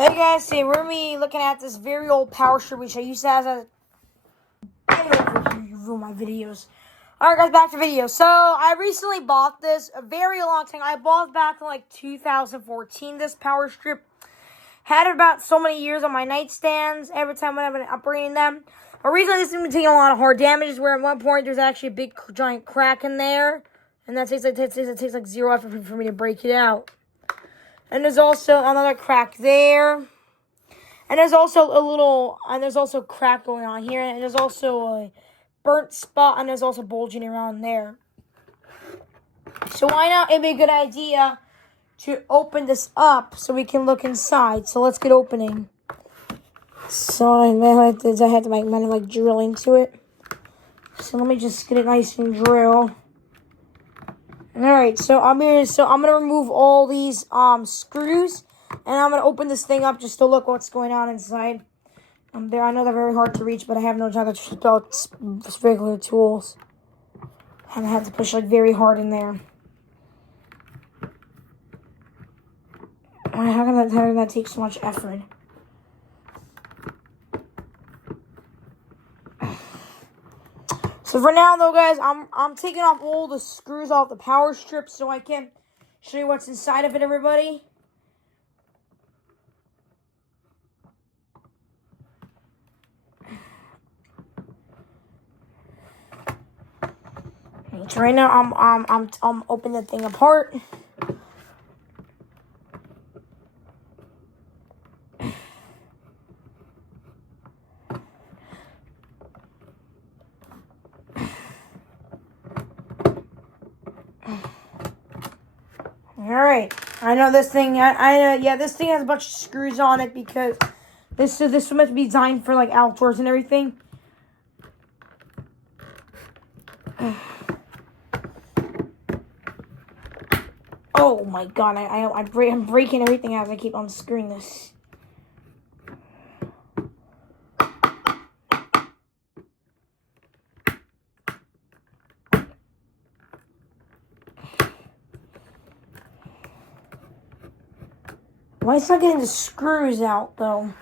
Hey guys, today we're going to be looking at this very old power strip which I used to have as you ruin my videos. Alright guys, back to video. So, I recently bought this a very long time. I bought it back in like 2014, this power strip. Had it about so many years on my nightstands every time when I've been upgrading them. But recently this has been taking a lot of hard damages where at one point there's actually a big giant crack in there. And that takes like 0 effort for me to break it out. And there's also another crack there. And there's also a crack going on here. And there's also a burnt spot. And there's also bulging around there. So why not? It'd be a good idea to open this up so we can look inside. So let's get opening. So I had to like drill into it. So let me just get it nice and drill. Alright, so I'm gonna remove all these screws, and I'm gonna open this thing up just to look what's going on inside. I know they're very hard to reach, but I have no time to just out regular tools. And I have to push like very hard in there. How can that take so much effort? So for now, though, guys, I'm taking off all the screws off the power strip so I can show you what's inside of it, everybody. So right now, I'm opening the thing apart. Alright, I know this thing, yeah, this thing has a bunch of screws on it because this was meant to be designed for, like, outdoors and everything. Oh my god, I'm breaking everything as I keep unscrewing this. Why is it not getting the screws out, though?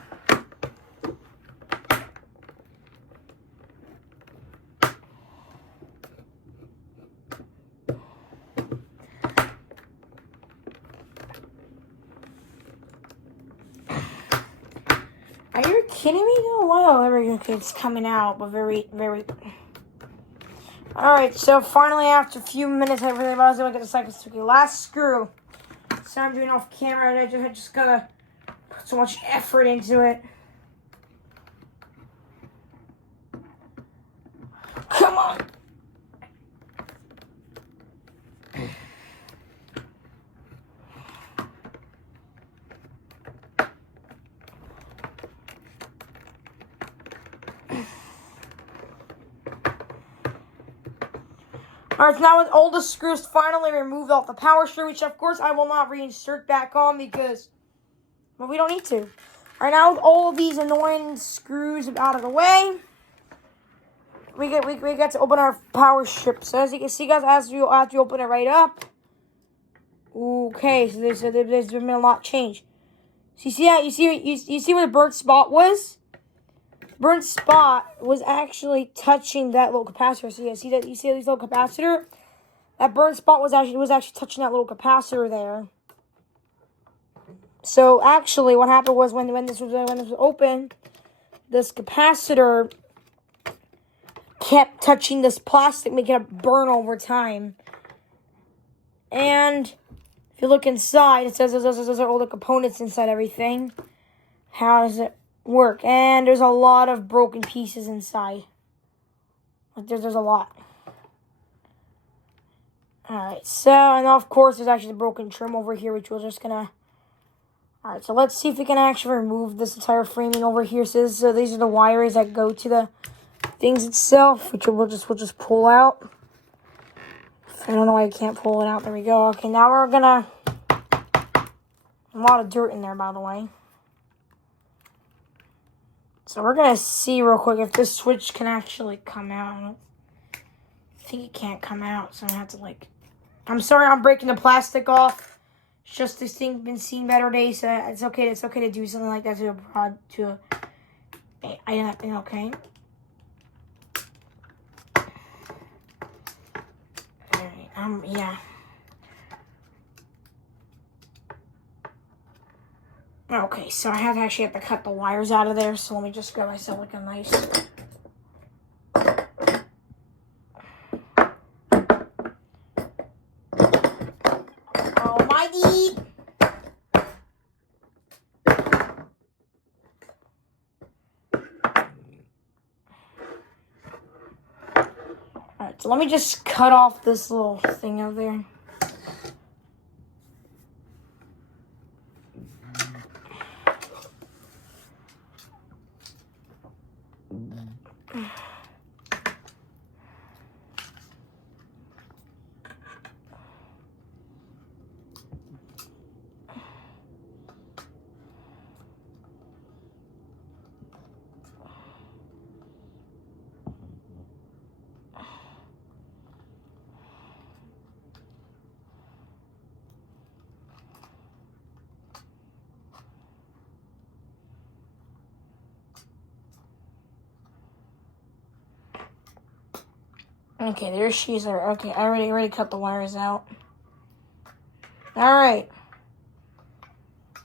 Are you kidding me, though? Wow, okay, it's coming out, but very... Alright, so finally, after a few minutes, I really was able to get the cycle sticky. Last screw. So I'm doing off camera, and I just gotta put so much effort into it. Come on! Alright, so now with all the screws finally removed off the power strip, which of course I will not reinsert back on because, well, we don't need to. Alright, now with all these annoying screws out of the way, we get to open our power strip. So as you can see, guys, as you open it right up, okay, so there's been a lot changed. So you see that? You see where the burnt spot was? Burnt spot was actually touching that little capacitor. So yeah, see that? You see this little capacitor? That burnt spot was actually touching that little capacitor there. So actually, what happened was when this was open, this capacitor kept touching this plastic, making it burn over time. And if you look inside, it says those are all the components inside everything. How does it work? And there's a lot of broken pieces inside. Like there's a lot. Alright, so, and of course there's actually the broken trim over here, which we're just gonna... Alright, so let's see if we can actually remove this entire framing over here. So these are the wires that go to the things itself, which we'll just pull out. I don't know why I can't pull it out. There we go. Okay, now we're gonna... A lot of dirt in there, by the way. So we're going to see real quick if this switch can actually come out. I think it can't come out, so I have to, like... I'm sorry I'm breaking the plastic off. It's just this thing been seen better days, so it's okay. It's okay to do something like that to a okay. Alright, yeah. Okay, so I have to cut the wires out of there, so let me just grab myself like a nice... Almighty! Alright, so let me just cut off this little thing over there. Okay, there she's there. Okay, I already cut the wires out. Alright.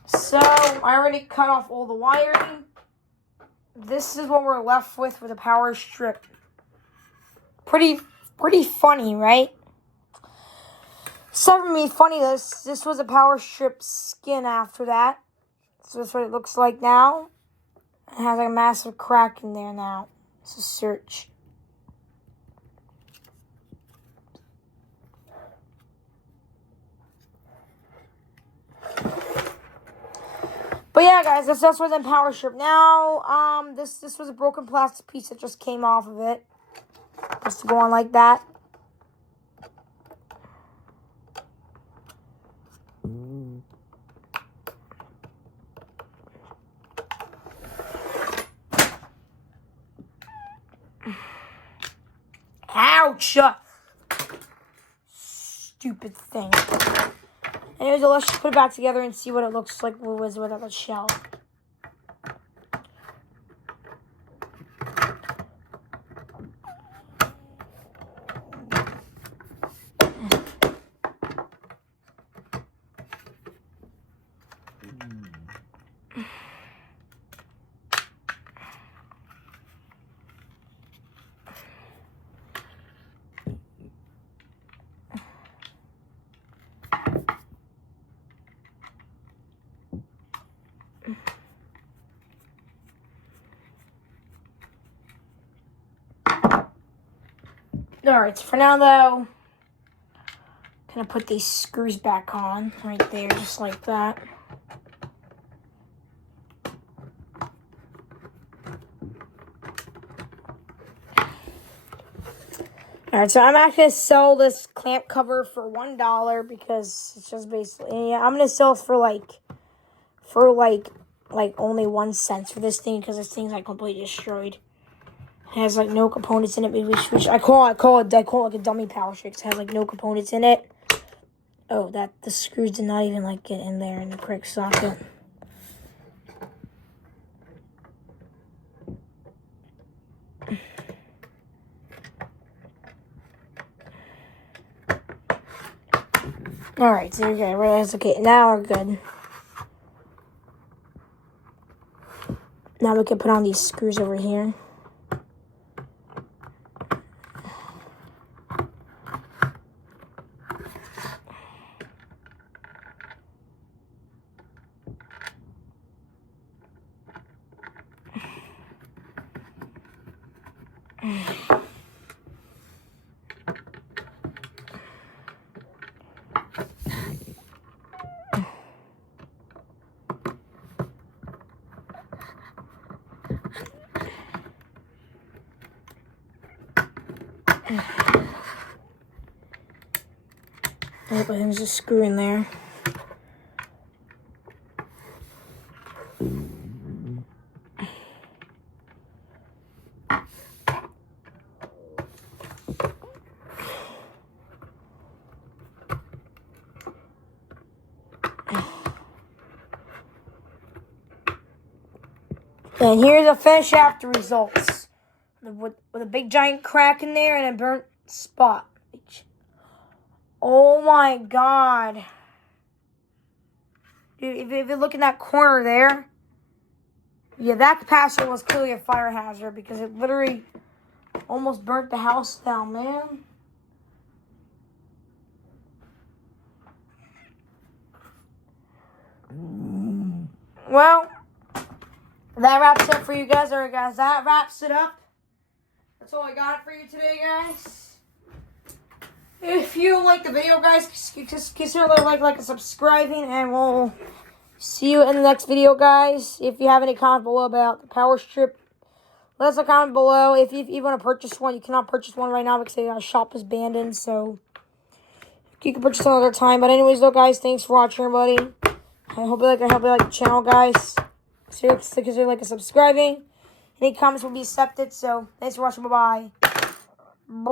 So, I already cut off all the wiring. This is what we're left with a power strip. Pretty funny, right? Aside from me funny, this was a power strip skin after that. So that's what it looks like now. It has like a massive crack in there now. It's a search. But yeah, guys, that's what's in power strip. Now, this was a broken plastic piece that just came off of it. Just to go on like that. Ouch! Stupid thing. Anyways, let's just put it back together and see what it looks like without the shell. Alright, so for now though, I'm gonna put these screws back on right there, just like that. Alright, so I'm actually gonna sell this clamp cover for $1 because it's just basically, yeah, I'm gonna sell it for only 1 cent for this thing because this thing's like completely destroyed. It has like no components in it, which I call it like a dummy power strip. It has like no components in it. Oh, the screws did not even like get in there in the correct socket. Alright, so that's okay. Now we're good. Now we can put on these screws over here. I hope there's a screw in there. And here's a finish after results. With a big giant crack in there and a burnt spot. Oh my god. Dude, if you look in that corner there, yeah, that capacitor was clearly a fire hazard because it literally almost burnt the house down, man. Well, that wraps it up for you guys. Alright, guys, that wraps it up. That's all I got for you today, guys. If you like the video, guys, just consider like and subscribing, and we'll see you in the next video, guys. If you have any comments below about the power strip, let us know comment below. If you want to purchase one, you cannot purchase one right now because the shop is abandoned, so you can purchase another time. But anyways, though, guys, thanks for watching, everybody. I hope you like the channel, guys. Consider like and subscribing. Any comments will be accepted. So thanks for watching. Bye bye.